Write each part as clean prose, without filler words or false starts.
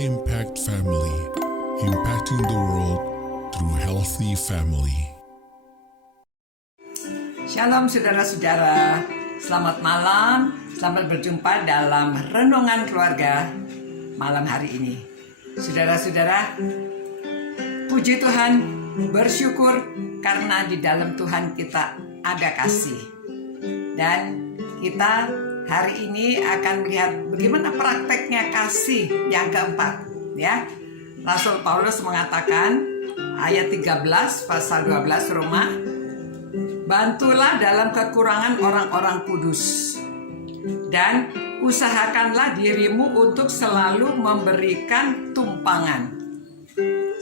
Impact Family, impacting the world through healthy family. Shalom saudara-saudara, selamat malam, selamat berjumpa dalam Renungan Keluarga malam hari ini. Saudara-saudara, puji Tuhan, bersyukur karena di dalam Tuhan kita ada kasih. Dan kita hari ini akan melihat bagaimana prakteknya kasih yang keempat, ya. Rasul Paulus mengatakan ayat 13 pasal 12 Roma, bantulah dalam kekurangan orang-orang kudus dan usahakanlah dirimu untuk selalu memberikan tumpangan.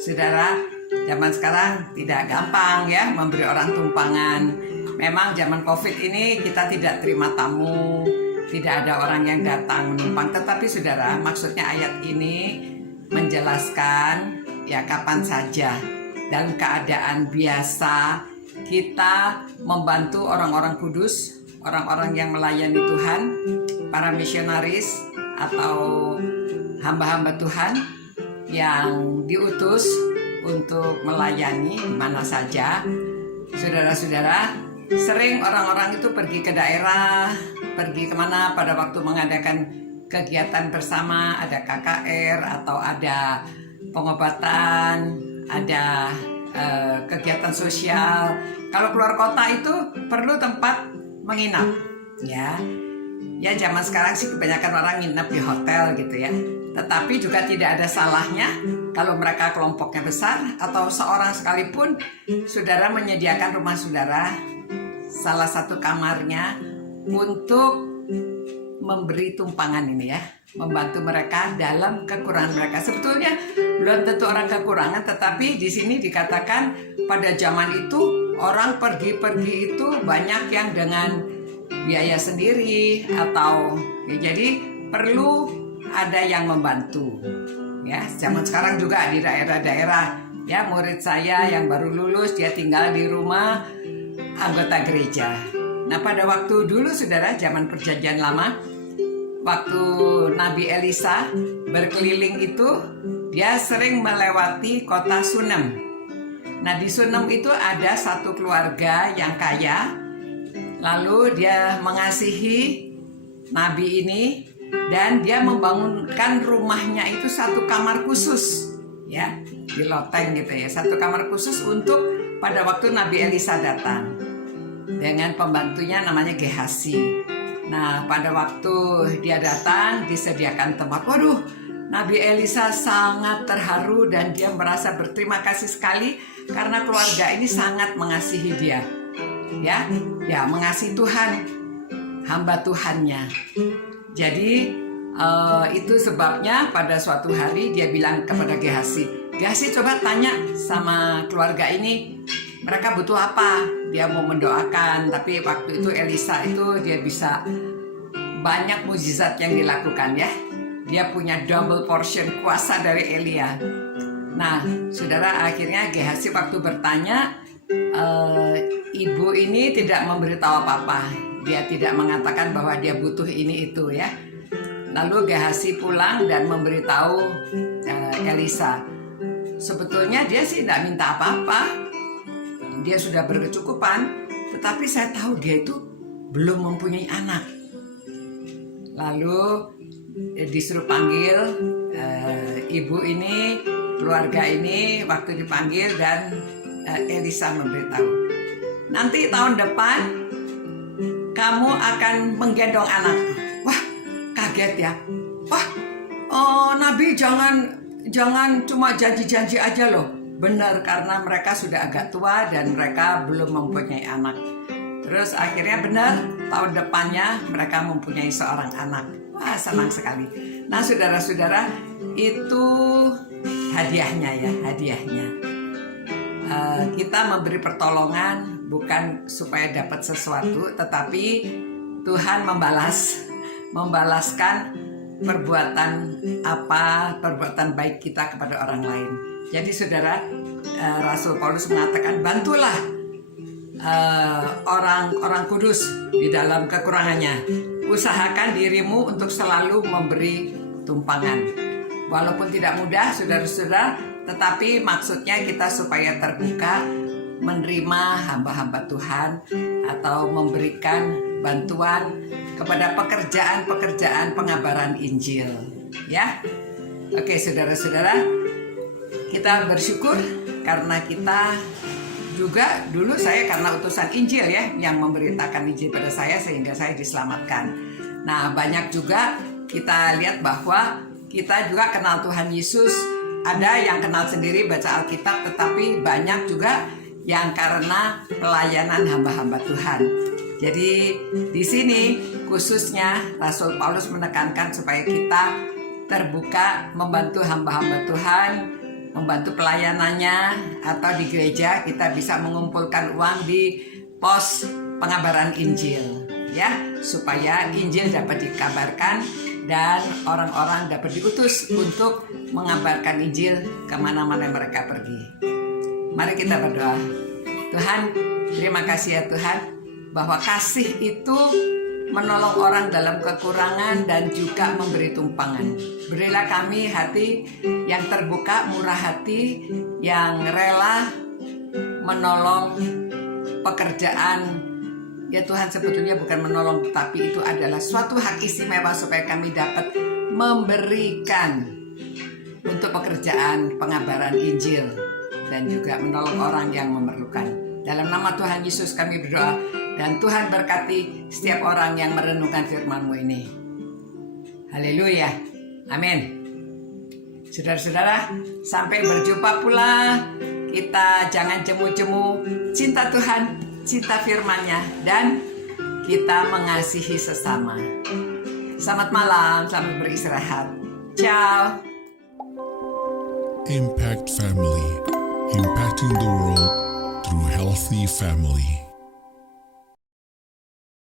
Saudara, zaman sekarang tidak gampang ya memberi orang tumpangan. Memang zaman COVID ini kita tidak terima tamu, tidak ada orang yang datang menumpang. Tetapi saudara, maksudnya ayat ini menjelaskan ya kapan saja dalam keadaan biasa kita membantu orang-orang kudus, orang-orang yang melayani Tuhan, para misionaris atau hamba-hamba Tuhan yang diutus untuk melayani di mana saja. Saudara-saudara, sering orang-orang itu pergi ke daerah, pergi kemana pada waktu mengadakan kegiatan bersama, ada KKR atau ada pengobatan, ada kegiatan sosial. Kalau keluar kota itu perlu tempat menginap, ya. Ya zaman sekarang sih kebanyakan orang nginap di hotel gitu ya. Tetapi juga tidak ada salahnya kalau mereka kelompoknya besar atau seorang sekalipun, saudara menyediakan rumah saudara salah satu kamarnya untuk memberi tumpangan ini ya, membantu mereka dalam kekurangan mereka. Sebetulnya belum tentu orang kekurangan, tetapi di sini dikatakan pada zaman itu orang pergi-pergi itu banyak yang dengan biaya sendiri atau ya, jadi perlu ada yang membantu. Ya, zaman sekarang juga di daerah-daerah ya, murid saya yang baru lulus dia tinggal di rumah anggota gereja. Nah pada waktu dulu saudara, zaman perjanjian lama, waktu Nabi Elisa berkeliling itu, dia sering melewati kota Sunem. Nah di Sunem itu ada satu keluarga yang kaya, lalu dia mengasihi Nabi ini dan dia membangunkan rumahnya itu satu kamar khusus, ya, di loteng gitu ya, satu kamar khusus untuk pada waktu Nabi Elisa datang dengan pembantunya namanya Gehasi. Nah pada waktu dia datang disediakan tempat. Waduh, Nabi Elisa sangat terharu dan dia merasa berterima kasih sekali karena keluarga ini sangat mengasihi dia. Ya mengasihi Tuhan, hamba Tuhannya. Jadi itu sebabnya pada suatu hari dia bilang kepada Gehasi, Gehasi coba tanya sama keluarga ini, mereka butuh apa? Dia mau mendoakan, tapi waktu itu Elisa itu dia bisa banyak mukjizat yang dilakukan ya. Dia punya double portion kuasa dari Elia. Nah, saudara, akhirnya Gehasi waktu bertanya, ibu ini tidak memberitahu apa-apa. Dia tidak mengatakan bahwa dia butuh ini itu ya. Lalu Gehasi pulang dan memberitahu Elisa. Sebetulnya dia sih tidak minta apa-apa. Dia sudah berkecukupan, tetapi saya tahu dia itu belum mempunyai anak. Lalu disuruh panggil ibu ini, keluarga ini waktu dipanggil dan Elisa memberitahu, nanti tahun depan kamu akan menggendong anak. Wah, kaget ya. Wah, Nabi jangan cuma janji-janji aja loh. Benar, karena mereka sudah agak tua dan mereka belum mempunyai anak. Terus akhirnya benar, tahun depannya mereka mempunyai seorang anak. Wah, senang sekali. Nah saudara-saudara, itu hadiahnya ya, hadiahnya. Kita memberi pertolongan bukan supaya dapat sesuatu, tetapi Tuhan membalaskan perbuatan baik kita kepada orang lain. Jadi saudara, Rasul Paulus mengatakan bantulah orang kudus di dalam kekurangannya. Usahakan dirimu untuk selalu memberi tumpangan. Walaupun tidak mudah, saudara-saudara, tetapi maksudnya kita supaya terbuka menerima hamba-hamba Tuhan atau memberikan bantuan kepada pekerjaan-pekerjaan pengabaran Injil. Ya, oke saudara-saudara, kita bersyukur karena kita juga dulu saya karena utusan Injil ya yang memberitakan Injil pada saya sehingga saya diselamatkan. Nah, banyak juga kita lihat bahwa kita juga kenal Tuhan Yesus. Ada yang kenal sendiri baca Alkitab, tetapi banyak juga yang karena pelayanan hamba-hamba Tuhan. Jadi di sini khususnya Rasul Paulus menekankan supaya kita terbuka membantu hamba-hamba Tuhan, membantu pelayanannya, atau di gereja kita bisa mengumpulkan uang di pos pengabaran Injil ya, supaya Injil dapat dikabarkan dan orang-orang dapat diutus untuk mengabarkan Injil kemana-mana mereka pergi. Mari kita berdoa. Tuhan, terima kasih ya Tuhan, bahwa kasih itu menolong orang dalam kekurangan dan juga memberi tumpangan. Berilah kami hati yang terbuka, murah hati, yang rela menolong pekerjaan. Ya Tuhan, sebetulnya bukan menolong, tapi itu adalah suatu hak istimewa supaya kami dapat memberikan untuk pekerjaan pengabaran Injil dan juga menolong orang yang memerlukan. Dalam nama Tuhan Yesus kami berdoa, dan Tuhan berkati setiap orang yang merenungkan firman-Mu ini. Haleluya. Amin. Saudara-saudara, sampai berjumpa pula. Kita jangan jemu-jemu, cinta Tuhan, cinta firman-Nya, dan kita mengasihi sesama. Selamat malam, selamat beristirahat. Ciao. Impact Family, impacting the world through healthy family.